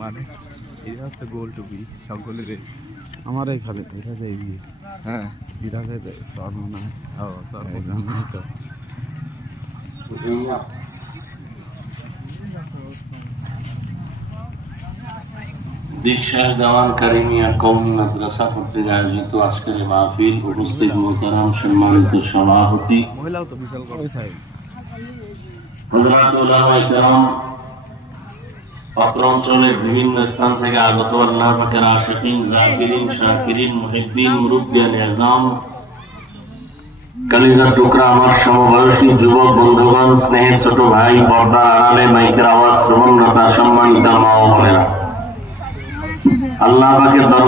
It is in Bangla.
মানে এটা হচ্ছে গোল টুপি সকলের আমার এখানে এটা যে হ্যাঁ এটা যে সর্বনা ও সর্বনা তো দীক্ষা দেওয়ান কারিমিয়া কওমি মাদ্রাসা কর্তৃক আয়োজিত আজকের এই মাহফিল উপস্থিত মোহতারাম সম্মানিত সভাপতি মহিলাও তো বিশাল করে সাহেব হযরত উলামায়ে কেরাম অত্র অঞ্চলের বিভিন্ন স্থান থেকে আগত আল্লাহ পাকের আশিকিন জাকিরিন শাকিরিন মুহিব্বিন মুরব্বিয়ান আযম কালিজার টুকরা আমার সমবয়সী যুবক বন্ধুগণ স্নেহের ছোট ভাই পর্দার আড়ালে মাইকের আওয়াজ শ্রবণরতা সম্মানিত মা ও বোনেরা আল্লাহ পাকের